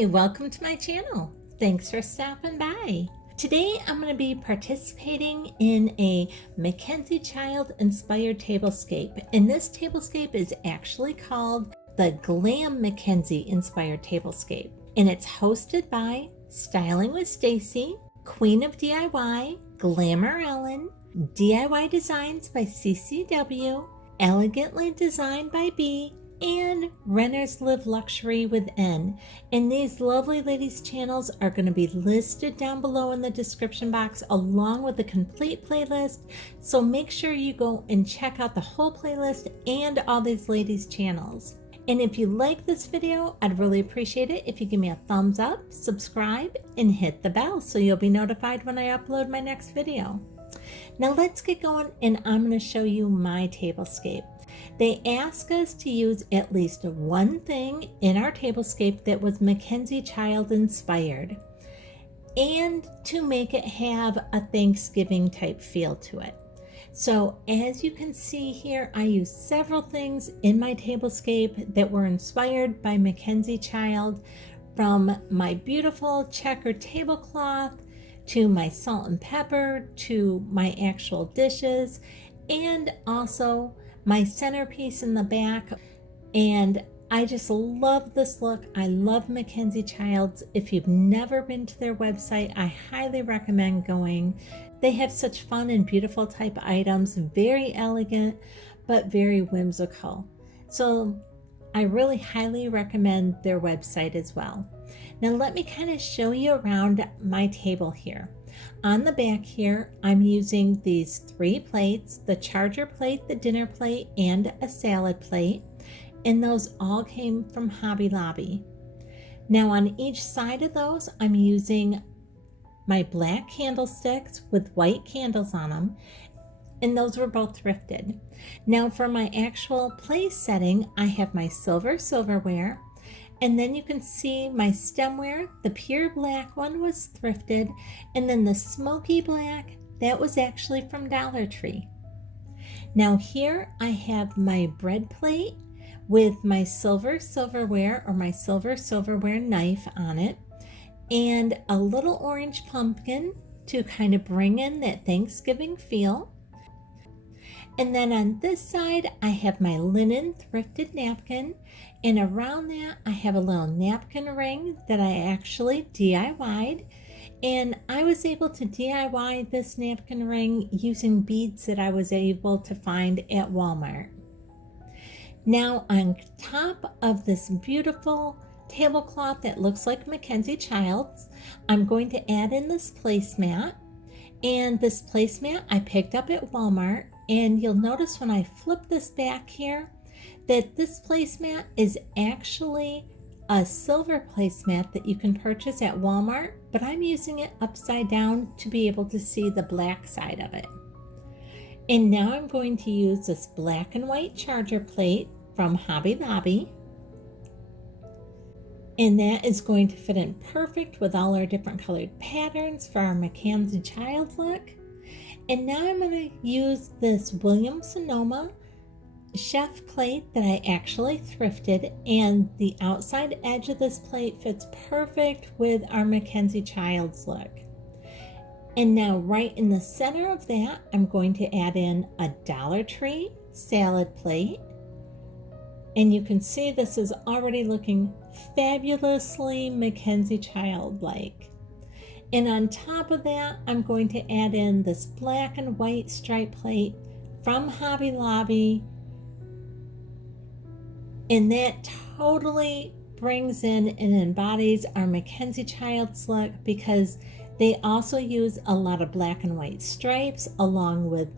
Hi, welcome to my channel. Thanks for stopping by. Today I'm going to be participating in a Mackenzie Child inspired tablescape, and this tablescape is actually called the Glam Mackenzie inspired tablescape, and it's hosted by Styling with Stacy, Queen of DIY, Glamour Ellen, DIY Designs by CCW, Elegantly Designed by B, and Renters Live Luxury with N. And these lovely ladies' channels are going to be listed down below in the description box along with the complete playlist. So make sure you go and check out the whole playlist and all these ladies' channels. And if you like this video, I'd really appreciate it if you give me a thumbs up, subscribe, and hit the bell so you'll be notified when I upload my next video. Now let's get going, and I'm going to show you my tablescape. They ask us to use at least one thing in our tablescape that was Mackenzie Child inspired, and to make it have a Thanksgiving type feel to it. So as you can see here, I used several things in my tablescape that were inspired by Mackenzie Child, from my beautiful checkered tablecloth to my salt and pepper to my actual dishes, and also my centerpiece in the back. And I just love this look. I love Mackenzie Childs. If you've never been to their website, I highly recommend going. They have such fun and beautiful type items, very elegant but very whimsical. So I really highly recommend their website as well. Now let me kind of show you around my table here. On the back here, I'm using these 3 plates, the charger plate, the dinner plate, and a salad plate, and those all came from Hobby Lobby. Now on each side of those, I'm using my black candlesticks with white candles on them, and those were both thrifted. Now for my actual place setting, I have my silverware, and then you can see my stemware. The pure black one was thrifted, and then the smoky black, that was actually from Dollar Tree. Now here I have my bread plate with my silverware or my silverware knife on it, and a little orange pumpkin to kind of bring in that Thanksgiving feel. And then on this side, I have my linen thrifted napkin, and around that I have a little napkin ring that I actually DIY'd, and I was able to DIY this napkin ring using beads that I was able to find at Walmart. Now on top of this beautiful tablecloth that looks like Mackenzie Child's, I'm going to add in this placemat, and this placemat I picked up at Walmart. And you'll notice when I flip this back here that this placemat is actually a silver placemat that you can purchase at Walmart, but I'm using it upside down to be able to see the black side of it. And now I'm going to use this black and white charger plate from Hobby Lobby. And that is going to fit in perfect with all our different colored patterns for our Mackenzie Child look. And now I'm going to use this Williams-Sonoma chef plate that I actually thrifted, and the outside edge of this plate fits perfect with our Mackenzie Child's look. And now right in the center of that, I'm going to add in a Dollar Tree salad plate. And you can see this is already looking fabulously Mackenzie Child-like. And on top of that, I'm going to add in this black and white stripe plate from Hobby Lobby. And that totally brings in and embodies our Mackenzie Child's look, because they also use a lot of black and white stripes along with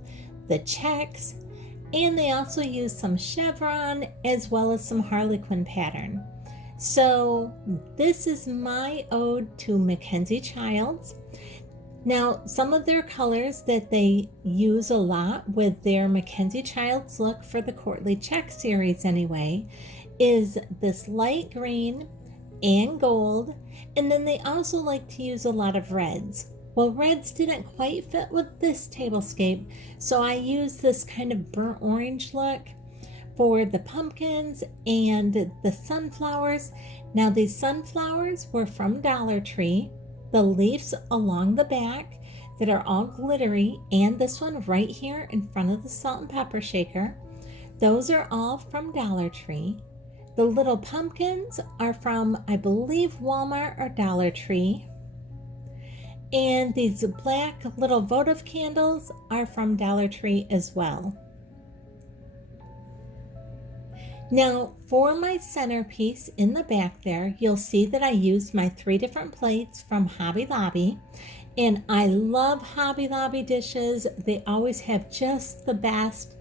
the checks. And they also use some chevron as well as some harlequin pattern. So this is my ode to Mackenzie Childs. Now, some of their colors that they use a lot with their Mackenzie Childs look for the Courtly Check series anyway, is this light green and gold. And then they also like to use a lot of reds. Well, reds didn't quite fit with this tablescape, so I used this kind of burnt orange look for the pumpkins and the sunflowers. Now these sunflowers were from Dollar Tree. The leaves along the back that are all glittery, and this one right here in front of the salt and pepper shaker, those are all from Dollar Tree. The little pumpkins are from, I believe, Walmart or Dollar Tree. And these black little votive candles are from Dollar Tree as well. Now for my centerpiece in the back there, you'll see that I used my 3 different plates from Hobby Lobby. And I love Hobby Lobby dishes. They always have just the best.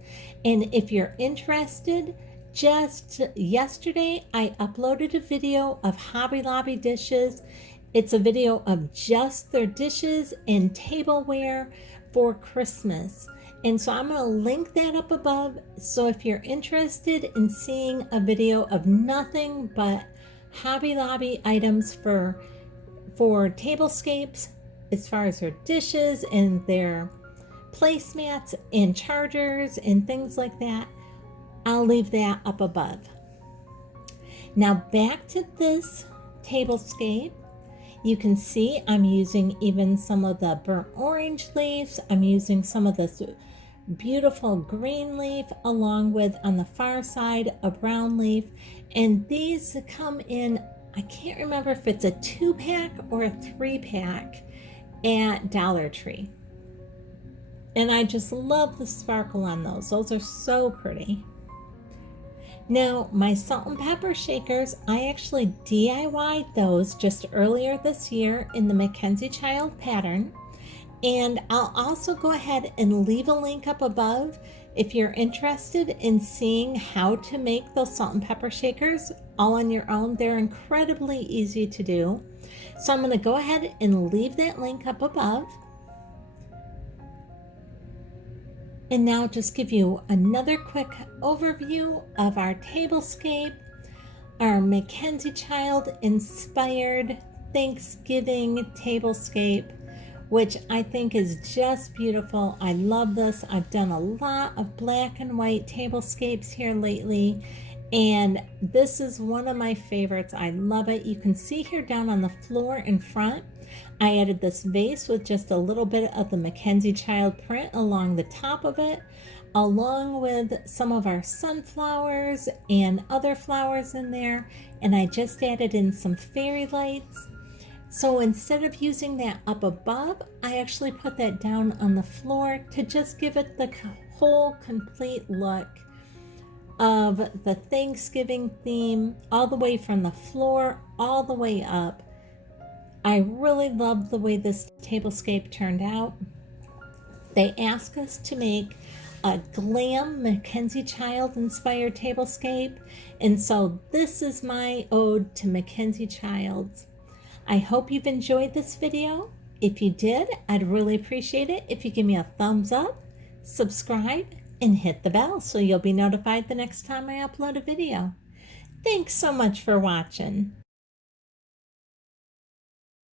And if you're interested, just yesterday I uploaded a video of Hobby Lobby dishes. It's a video of just their dishes and tableware for Christmas. And so I'm going to link that up above. So if you're interested in seeing a video of nothing but Hobby Lobby items for tablescapes, as far as their dishes and their placemats and chargers and things like that, I'll leave that up above. Now back to this tablescape. You can see I'm using even some of the burnt orange leaves. I'm using some of this beautiful green leaf, along with on the far side a brown leaf. And these come in, I can't remember if it's a 2-pack or a 3-pack at Dollar Tree. And I just love the sparkle on those. Those are so pretty. Now my salt and pepper shakers, I actually DIY'd those just earlier this year in the Mackenzie Child pattern. And I'll also go ahead and leave a link up above if you're interested in seeing how to make those salt and pepper shakers all on your own. They're incredibly easy to do. So I'm going to go ahead and leave that link up above. And now just give you another quick overview of our tablescape, our Mackenzie Child inspired Thanksgiving tablescape, which I think is just beautiful. I love this. I've done a lot of black and white tablescapes here lately, and this is one of my favorites. I love it. You can see here down on the floor in front, I added this vase with just a little bit of the Mackenzie Child print along the top of it, along with some of our sunflowers and other flowers in there. And I just added in some fairy lights. So instead of using that up above, I actually put that down on the floor to just give it the whole complete look of the Thanksgiving theme, all the way from the floor all the way up. I really love the way this tablescape turned out. They asked us to make a Glam Mackenzie Child inspired tablescape, and so this is my ode to Mackenzie Childs. I hope you've enjoyed this video. If you did, I'd really appreciate it if you give me a thumbs up, subscribe, and hit the bell so you'll be notified the next time I upload a video. Thanks so much for watching.